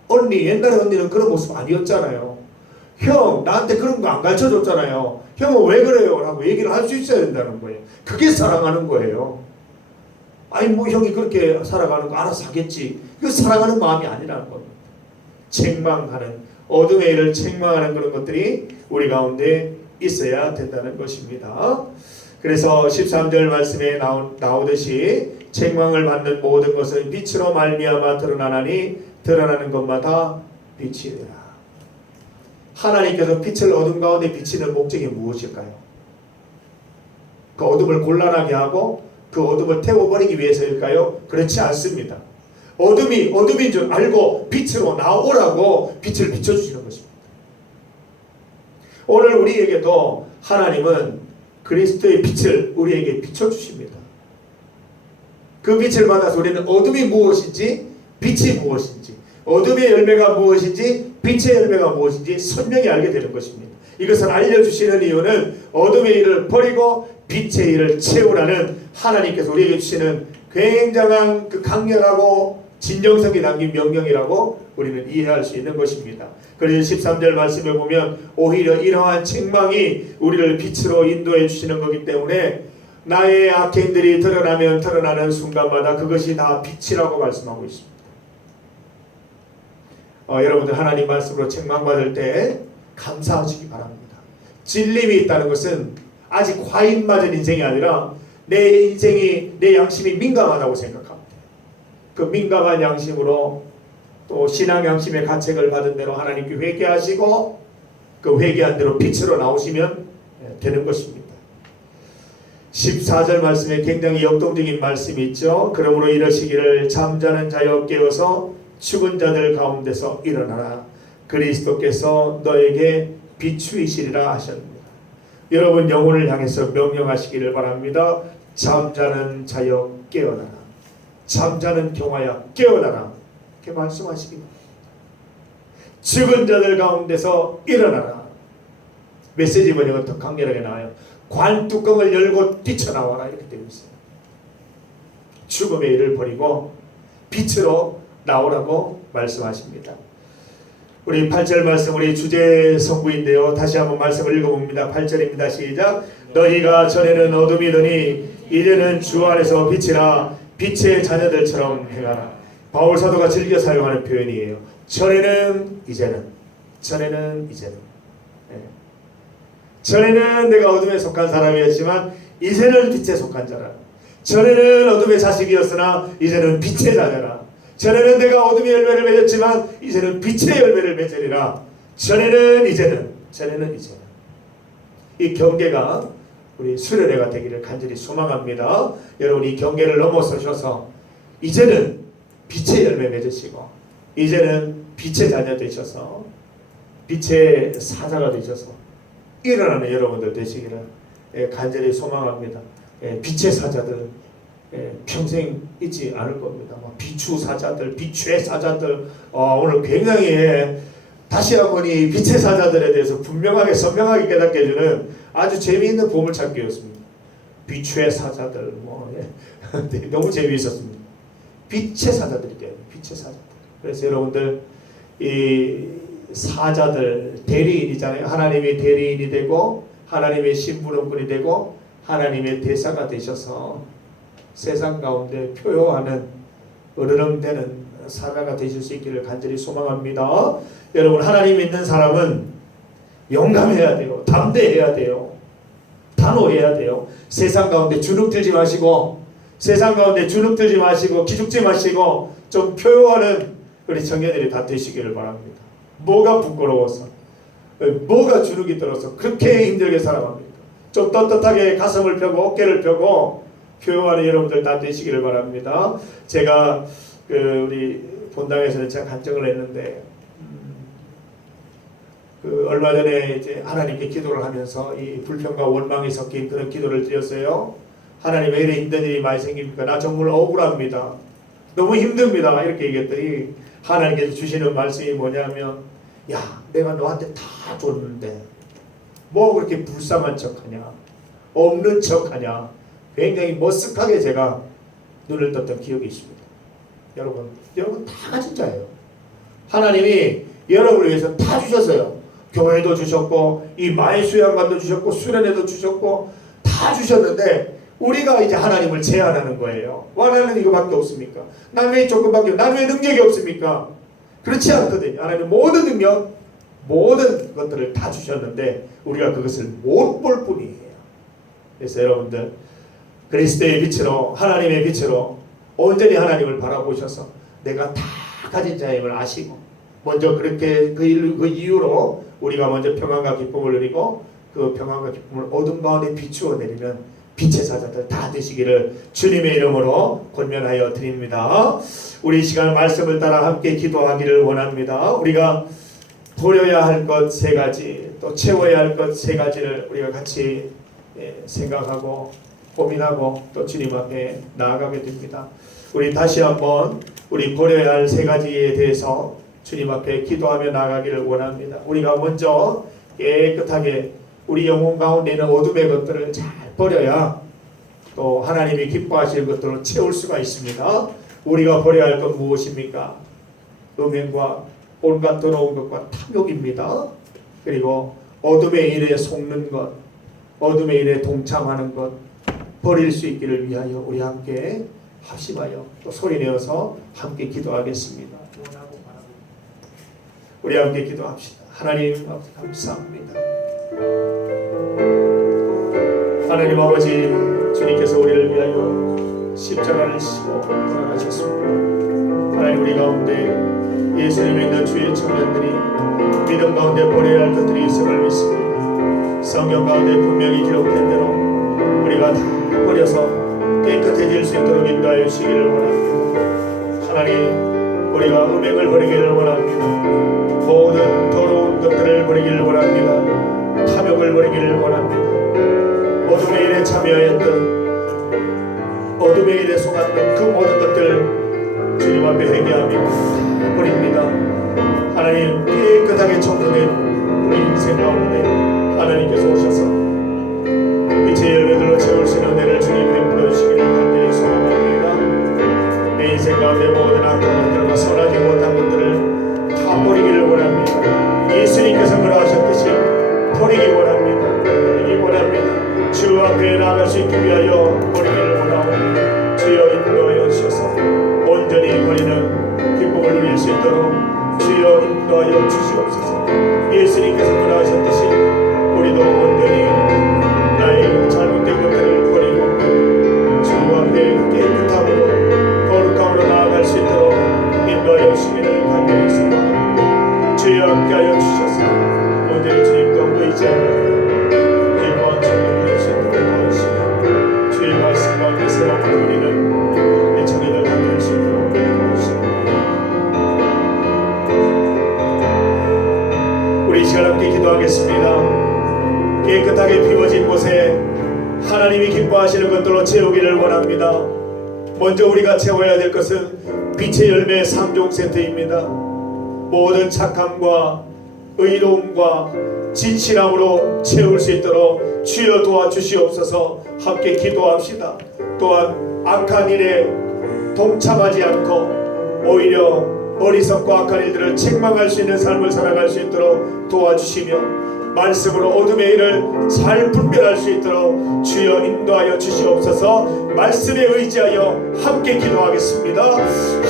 언니, 옛날에 언니는 그런 모습 아니었잖아요. 형, 나한테 그런 거 안 가르쳐줬잖아요. 형은 왜 그래요? 라고 얘기를 할 수 있어야 된다는 거예요. 그게 사랑하는 거예요. 아니 뭐 형이 그렇게 살아가는 거 알아서 하겠지. 이거 사랑하는 마음이 아니라는 겁니다. 책망하는, 어둠의 일을 책망하는 그런 것들이 우리 가운데 있어야 된다는 것입니다. 그래서 13절 말씀에 나오듯이 책망을 받는 모든 것은 빛으로 말미암아 드러나나니 드러나는 것마다 빛이 되라. 하나님께서 빛을 어둠 가운데 비치는 목적이 무엇일까요? 그 어둠을 곤란하게 하고 그 어둠을 태워버리기 위해서일까요? 그렇지 않습니다. 어둠이 어둠인 줄 알고 빛으로 나오라고 빛을 비춰주시는 것입니다. 오늘 우리에게도 하나님은 그리스도의 빛을 우리에게 비춰주십니다. 그 빛을 받아서 우리는 어둠이 무엇인지, 빛이 무엇인지, 어둠의 열매가 무엇인지, 빛의 열매가 무엇인지 선명히 알게 되는 것입니다. 이것을 알려주시는 이유는 어둠의 일을 버리고 빛의 일을 채우라는 하나님께서 우리에게 주시는 굉장한 그 강렬하고 진정성이 담긴 명령이라고 우리는 이해할 수 있는 것입니다. 그래서 13절 말씀을 보면 오히려 이러한 책망이 우리를 빛으로 인도해 주시는 거기 때문에 나의 악행들이 드러나면 드러나는 순간마다 그것이 다 빛이라고 말씀하고 있습니다. 여러분들 하나님 말씀으로 책망받을 때 감사하시기 바랍니다. 진림이 있다는 것은 아직 과인 맞은 인생이 아니라 내 인생이, 내 양심이 민감하다고 생각합니다. 그 민감한 양심으로 또 신앙 양심의 가책을 받은 대로 하나님께 회개하시고 그 회개한 대로 빛으로 나오시면 되는 것입니다. 14절 말씀에 굉장히 역동적인 말씀이 있죠. 그러므로 이러시기를 잠자는 자여 깨어서 죽은 자들 가운데서 일어나라. 그리스도께서 너에게 비추이시리라 하셨습니다. 여러분 영혼을 향해서 명령하시기를 바랍니다. 잠자는 자여 깨어나라. 잠자는 경화야 깨어나라. 이렇게 말씀하시기 바랍니다. 죽은 자들 가운데서 일어나라. 메시지 번역은 더 강렬하게 나와요. 관 뚜껑을 열고 뛰쳐나와라 이렇게 되어 있어요. 죽음의 일을 버리고 빛으로 나오라고 말씀하십니다. 우리 8절 말씀, 우리 주제 성구인데요. 다시 한번 말씀을 읽어봅니다. 8절입니다. 시작. 너희가 전에는 어둠이더니 이제는 주 안에서 빛이라. 빛의 자녀들처럼 행하라. 바울 사도가 즐겨 사용하는 표현이에요. 전에는 이제는, 전에는 이제는. 전에는 내가 어둠에 속한 사람이었지만 이제는 빛에 속한 자라. 전에는 어둠의 자식이었으나 이제는 빛의 자녀라. 전에는 내가 어둠의 열매를 맺었지만 이제는 빛의 열매를 맺으리라. 전에는 이제는, 전에는 이제는. 이 경계가 우리 수련회가 되기를 간절히 소망합니다. 여러분 이 경계를 넘어서셔서 이제는 빛의 열매 맺으시고 이제는 빛의 자녀 되셔서 빛의 사자가 되셔서 일어나는 여러분들 되시기를 간절히 소망합니다. 빛의 사자들 평생 잊지 않을 겁니다. 비추 사자들, 비추의 사자들, 오늘 굉장히 다시 한번 이 빛의 사자들에 대해서 분명하게 선명하게 깨닫게 해주는 아주 재미있는 보물찾기였습니다. 비추의 사자들, 너무 재미있었습니다. 빛의 사자들이 돼요. 빛의 사자들. 그래서 여러분들 이 사자들 대리인이잖아요. 하나님의 대리인이 되고 하나님의 심부름꾼이 되고 하나님의 대사가 되셔서 세상 가운데 표효하는 으르렁대는 사자가 되실 수 있기를 간절히 소망합니다. 여러분, 하나님 믿는 사람은 용감해야 돼요. 담대해야 돼요. 단호해야 돼요. 세상 가운데 주눅들지 마시고 기죽지 마시고 좀 표효하는 우리 청년들이 다 되시기를 바랍니다. 뭐가 부끄러워서, 뭐가 주눅이 들어서 그렇게 힘들게 살아갑니까? 좀 떳떳하게 가슴을 펴고 어깨를 펴고 표효하는 여러분들 다 되시기를 바랍니다. 제가 우리 본당에서는 제가 간증을 했는데 얼마 전에 이제 하나님께 기도를 하면서 이 불평과 원망이 섞인 그런 기도를 드렸어요. 하나님, 왜 이렇게 힘든 일이 많이 생깁니까? 나 정말 억울합니다. 너무 힘듭니다. 이렇게 얘기했더니 하나님께서 주시는 말씀이 뭐냐면, 야, 내가 너한테 다 줬는데 뭐 그렇게 불쌍한 척하냐, 없는 척하냐. 굉장히 머쓱하게 제가 눈을 떴던 기억이 있습니다. 여러분 다 가진 자예요. 하나님이 여러분을 위해서 다 주셨어요. 교회도 주셨고 이 마의 수양관도 주셨고 수련회도 주셨고 다 주셨는데 우리가 이제 하나님을 제한하는 거예요. 나는 이거밖에 없습니까? 난 왜 조금밖에, 난 왜 능력이 없습니까? 그렇지 않거든요. 하나님 모든 능력, 모든 것들을 다 주셨는데 우리가 그것을 못 볼 뿐이에요. 그래서 여러분들 그리스도의 빛으로, 하나님의 빛으로 온전히 하나님을 바라보셔서 내가 다 가진 자임을 아시고 먼저 그렇게 그 이유로 우리가 먼저 평안과 기쁨을 누리고 그 평안과 기쁨을 어둠 가운데 비추어 내리면 빛의 사자들 다 되시기를 주님의 이름으로 권면하여 드립니다. 우리 이 시간 말씀을 따라 함께 기도하기를 원합니다. 우리가 버려야 할 것 세 가지, 또 채워야 할 것 세 가지를 우리가 같이 생각하고 고민하고 또 주님 앞에 나아가게 됩니다. 우리 다시 한번 우리 버려야 할 세 가지에 대해서 주님 앞에 기도하며 나아가기를 원합니다. 우리가 먼저 깨끗하게 우리 영혼 가운데 있는 어둠의 것들을 잘 버려야 또 하나님이 기뻐하시는 것들을 채울 수가 있습니다. 우리가 버려야 할 건 무엇입니까? 음행과 온갖 더러운 것과 탐욕입니다. 그리고 어둠의 일에 속는 것, 어둠의 일에 동참하는 것 버릴 수 있기를 위하여 우리 함께 합심하여 또 소리내어서 함께 기도하겠습니다. 우리 함께 기도합시다. 하나님 아버지 감사합니다. 하나님 아버지, 주님께서 우리를 위하여 십자가를 지고 돌아가셨습니다. 하나님, 우리 가운데 예수님을 믿는 주의 청년들이 믿음 가운데 버려야 할 것들이 있음을 믿습니다. 성경 가운데 분명히 기록된 대로 우리가 다 버려서 깨끗해질 수 있도록 인도하여 주시기를 원합니다. 하나님, 우리가 음행을 버리기를 원합니다. 모든 더러운 것들을 버리기를 원합니다. 탐욕을 버리기를 원합니다. 어둠의 일에 참여하였던, 어둠의 일에 속았던 그 모든 것들을 주님 앞에 회개하며 버립니다. 하나님, 깨끗하게 청소된 우리 인생 가운데 하나님께서 오셔서 빛의 열매들로 채울 수 있는 은혜를 주님 베풀어 주시기를 간절히 소망합니다. 내 인생 가운데 모든 악한 것들과 선하지 못한 것들을 다 버리기를 원합니다. 예수님께서 그러하셨듯이 버리기 원합니다. 버리기 원합니다. 주 앞에 나아갈 수 있기 위하여 버리기를 원하오니 주여 인도하여 주셔서 온전히 버리는 기쁨을 누릴 수 있도록 주여 인도하여 주시옵소서. 예수님께서 그러하셨듯이 우리도 온전히 나의 잘못된 것들을 버리고 주 앞에 깨끗함으로 거룩함으로 나아갈 수 있도록 인도하여 주시기를 간절히 소망합니다. 주여 함께하여 주셔서 온전히 주님도 의지하며 기뻐한 주님 되시도록 도와주시고 주의 말씀 가운데 새로운 우리는 내 청년을 만들 수 있도록 도와주시고 우리 이 시간 함께 기도하겠습니다. 깨끗하게 비워진 곳에 하나님이 기뻐하시는 것들로 채우기를 원합니다. 먼저 우리가 채워야 될 것은 빛의 열매 3종 세트입니다. 모든 착함과 의로움과 진실함으로 채울 수 있도록 주여 도와주시옵소서. 함께 기도합시다. 또한 악한 일에 동참하지 않고 오히려 어리석고 악한 일들을 책망할 수 있는 삶을 살아갈 수 있도록 도와주시며 말씀으로 어둠의 일을 잘 분별할 수 있도록 주여 인도하여 주시옵소서. 말씀에 의지하여 함께 기도하겠습니다.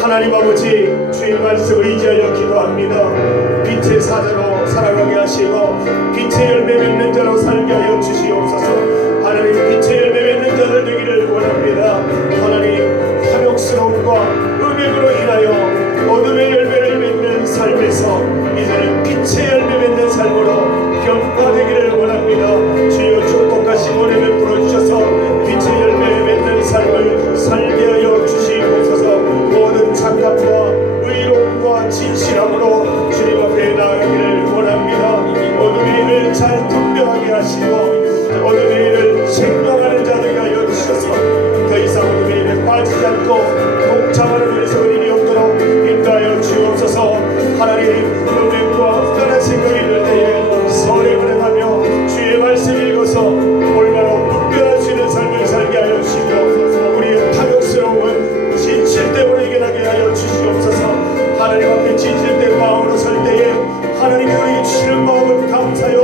하나님 아버지, 주의 말씀 의지하여 기도합니다. 빛의 사자로 살아가게 하시고 빛의 열매 맺는 자로 살게 하여 주시옵소서. 하나님, 빛의 열매 맺는 자들 되기를 원합니다. 하나님, 탐욕스러움과 음행으로 인하여 어둠의 열매를 맺는 삶에서 이제는 빛의 열매 맺는 삶으로 변화되기를 원합니다. 주여 축복하신 은혜를 풀어주셔서 빛의 열매 맺는 삶을 살게 하여 주시옵소서. 모든 착함과 의로움과 진실함으로 주님 앞에 나아가기를 원합니다. 어둠의 일을 잘 분별하게 하시고 어둠의 일을 책망하는 자들이 하여 주셔서 더 이상 어둠의 일에 빠지지 않고 동참하는 어리석은 일이 없도록 인도하여 주옵소서. 하나님, 음행과 흑단한 생각이 들 때에 선행을 행하며 주의 말씀 읽어서 올바로 분별할 수 있는 삶을 살게 하여 주시옵소서. 우리의 탐욕스러움은 진실 때문에 이겨나게 하여 주시옵소서. 하나님 앞에 진실된 마음으로 설 때에 하나님이 우리에게 주시는 마음을 감사하여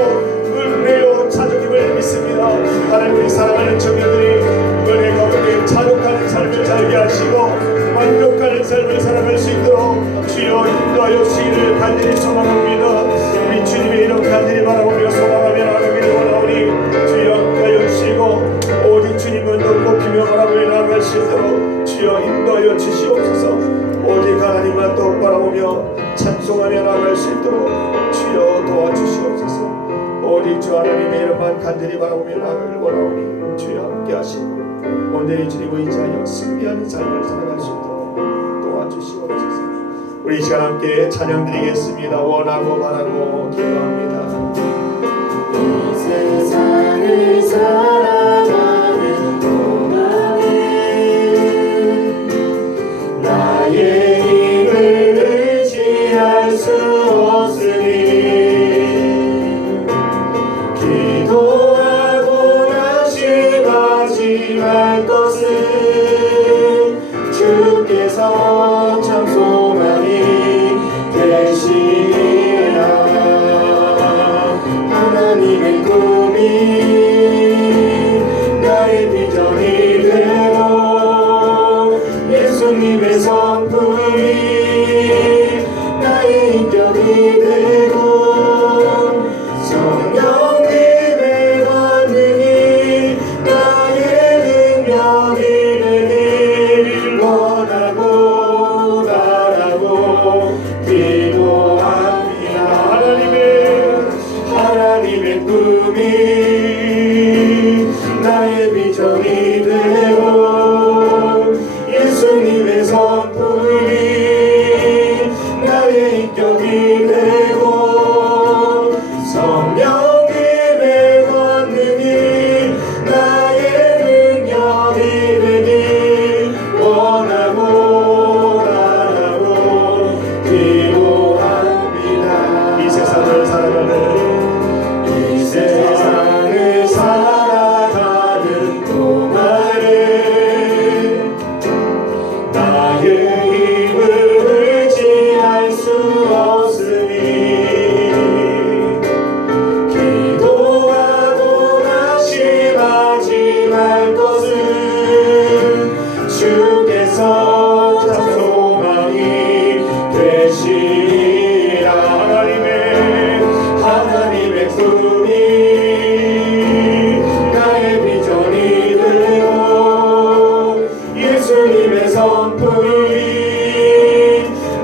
은혜요 자족임을 믿습니다. 하나님, 우리 사랑하는 청년들이 은혜 가운데 자족하는 삶을 살게 하시고 만족하는 삶을 살아갈 수 있도록 주여 인도하여 주시기를 간절히 소망합니다. 우리 주님의 이름 간절히 바라보며 소망하며 나가기를 원하오니 주여 함께하여 주시고 오직 주님은 더 높이며 바라보며 나아갈 수 있도록 주여 인도하여 주시옵소서. 오직 하나님만 더 바라보며 찬송하며 나아갈 수 있도록 주여 도와주시옵소서. 오직 주 하나님의 이름만 간절히 바라보며 나아가기를 원하오니 주여 함께하시고 온전히 주님 의지하여 승리하는 삶을 살아갈 수 있도록 도와주시옵소서. 우리 이 시간 함께 찬양 드리겠습니다. 원하고 바라고 기도합니다. 이 세상을 살아가는 동안에 나의 힘을 의지할 수 없으니 기도하고 낙심하지 말 것은 주께서 참 소망이 되시리라. 하나님의 꿈이 나의 비전이 되고 예수님의 성품이 나의 인격이 되고 성령님의 권능이 나의 능력이 되길 원하고 바라고 기도합니다. 하나님의 꿈이 나의 비전이 되고 예수님의 성품이 나의 인격이 되고 성령님의 권능이 나의 능력이 되길 원하고 바라고 기도합니다. 이 세상을 살아가는 동안에 나의 힘을 의지할 수 없으니 기도하고 낙심하지 말 것은 주께서 참 소망이 되시리라. 하나님의 꿈이 나의 비전이 되고 예수님의 성품이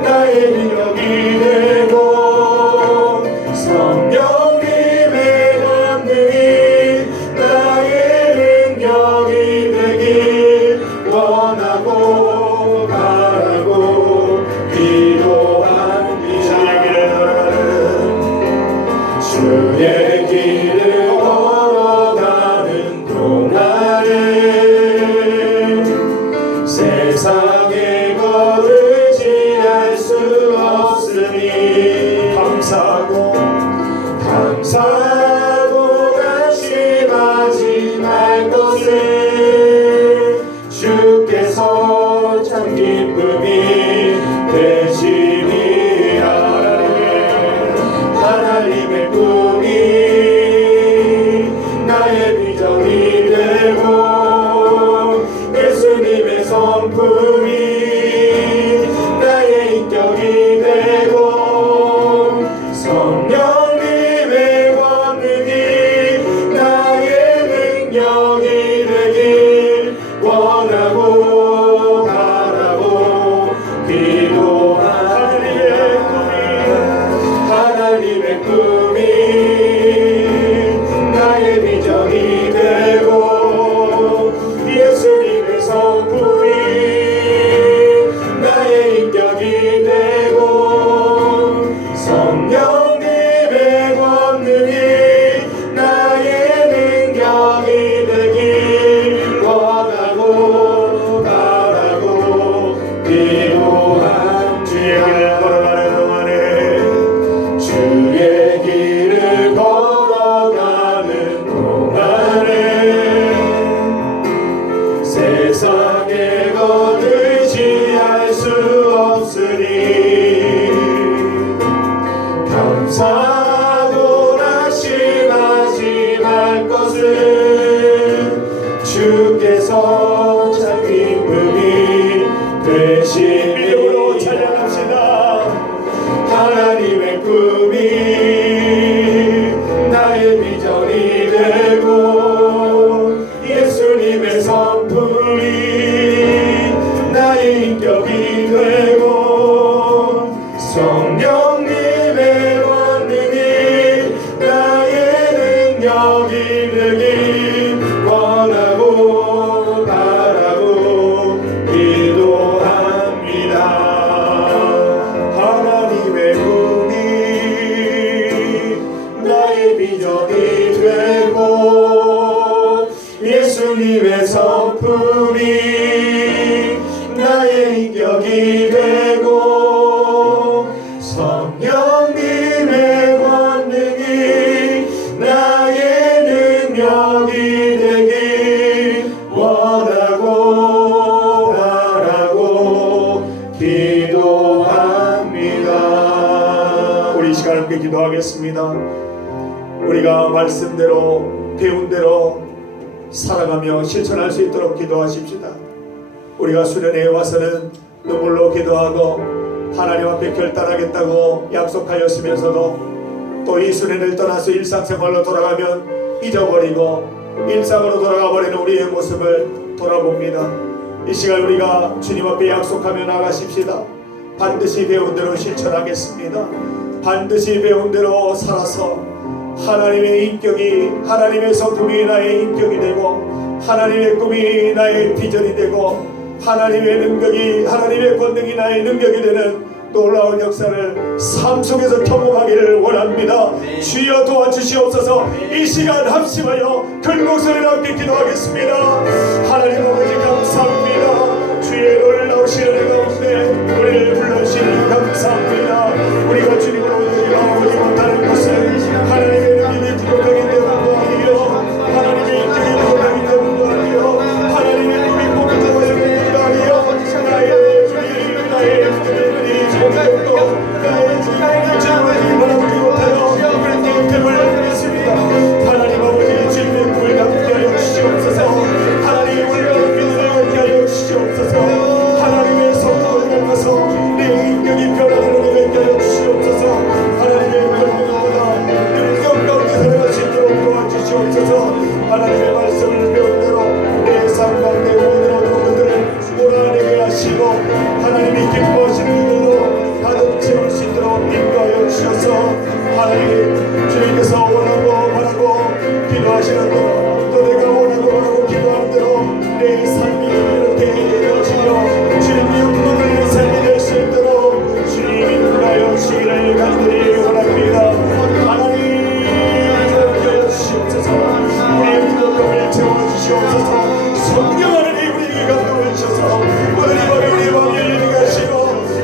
나의 능력이 되고 성령님의 권능이 나의 능력이 되길 원하고 바라고 기도합니다. 주의 길을 걸어가는 동안에 세상의 것 의지할 수 없으니 감사하고 낙심하지 말 것을 주께서 참 성령님의 권능이 나의 능력이 되길 원하고 바라고 기도합니다. 하나님의 꿈이 나의 비전이 되고 예수님의 성품이 나의 인격이 되고 성령님의 권능이 나의 능력이 되길 원하고 바라고 기도합니다. 우리 이 시간 함께 기도하겠습니다. 우리가 말씀대로 배운 대로 살아가며 실천할 수 있도록 기도하십시다. 우리가 수련회에 와서는 눈물로 기도하고 하나님 앞에 결단하겠다고 약속하였으면서도 또 이 수련회를 떠나서 일상생활로 돌아가면 잊어버리고 일상으로 돌아가 버리는 우리의 모습을 돌아봅니다. 이 시간 우리가 주님 앞에 약속하며 나가십시다. 반드시 배운 대로 실천하겠습니다. 반드시 배운 대로 살아서 하나님의 인격이, 하나님의 성품이 나의 인격이 되고 하나님의 꿈이 나의 비전이 되고 하나님의 능력이, 하나님의 권능이 나의 능력이 되는 놀라운 역사를 삶 속에서 경험하기를 원합니다. 주여 도와주시옵소서. 이 시간 합심하여 큰 목소리로 함께 기도하겠습니다. 하나님 아버지 감사합니다. 주의 놀라우신 은혜 가운데 우리를 불러주시니 감사합니다. 우리가 주님으로 오지 못하는 것은 하나님의 능력이 부족하기 때문도 아니요 하나님의 인격이 부족하기 때문도 아니요 하나님의 꿈이 부족하기 때문도 아니요 나의 주님, 나의 주님이 정력도 나의 주님이 바라보지 못하여 그렇게 됨을 알겠습니다. 하나님 아버지 주님의 꿈을 갖게 하여 주시옵소서. 하나님의 믿음을 갖게 하여 주시옵소서. 하나님의 성품을 닮아서 내 인격이 변하는 것을 갖게 하여 주시옵소서. 하나님의 권능보다 능력 가운데 살아갈 수 있도록 도와주시옵소서. 하나님의 말씀을 배운 대로 내 삶 가운데 모든 어두운 것들을 몰아내게 하시고 하나님이 기뻐하시는 일로 가득 채울 수 있도록 인도하여 주셔서 하나님 주님께서 원하고 바라고 기도하시는 대로 또 내가 원하고 바라고 기도하는 대로 내 삶이 이렇게 되어지며 주님의 영광을 내 삶이 될 수 있도록 주님이 인도하여 주시기를 간절히 원합니다. 하나님 인도하여 주시옵소서. 우리의 부족함을 채워주시옵소서. 성령 하나님 우리에게 감동을 주셔서 오늘 이 밤에 우리의 마음을 열리게 하시고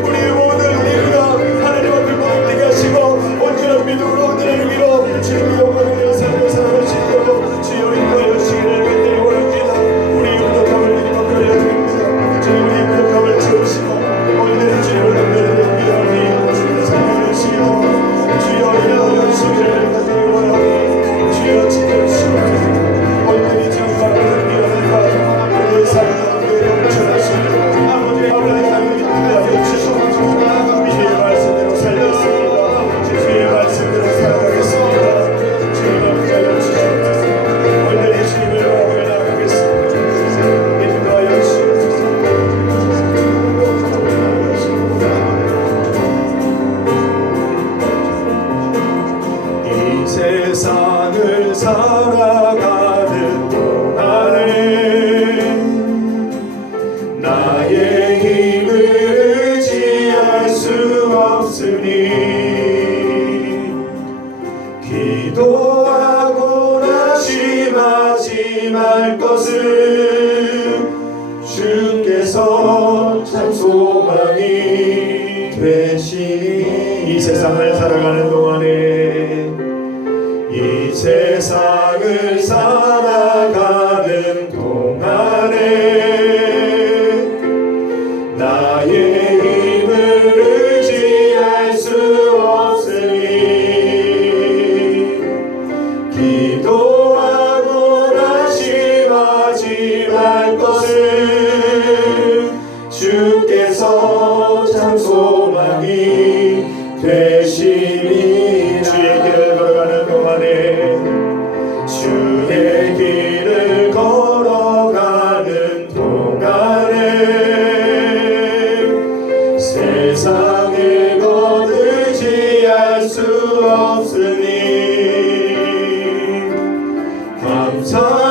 우리의 모든 우리가 하나님 앞에 모이게 하시고 온전한 믿음으로 온전한 의미로 주님의 영광을 내 삶을 살아갈 수 있도록 주여 인도하여 주시기를 간절히 원합니다. 우리의 부족함을 주님 앞에 올려드립니다. 주님 우리의 부족함을 채우시고 온전히 주님을 넘겨드립니다. 살려주시고 주여 인도하여 주시기를 간절히 원합니다. 주여 지켜주시옵소서. 온전히 주님 바라보는 미안한 우리의 삶 가운데 넘쳐나시고 하나님 하나님 인도하여 주시옵소서. 주의 말씀대로 살겠습니다. 주의 말씀대로 살아가겠습니다. 주님 앞에 하여 주시옵소서. 온전히 주님을 바라보며 나가겠습니다. 인도하여 주시옵소서. 이 세상을 살아가는 동안에 나의 힘을 의지할 수 없으니 기도하고 나심하지 말 것은 주께서 참 소망이 되시니 이 세상을 살아가는 동안에 이 세상을 살아가는 동안에 나의 힘을 의지할 수 없으니 기도하고 나심하지 말 것은 주께서 참 소망이 되시니 주의 길을 걸어가는 동안에 주의 길을 걸어가는 동안에 세상의 것을 없으니 감사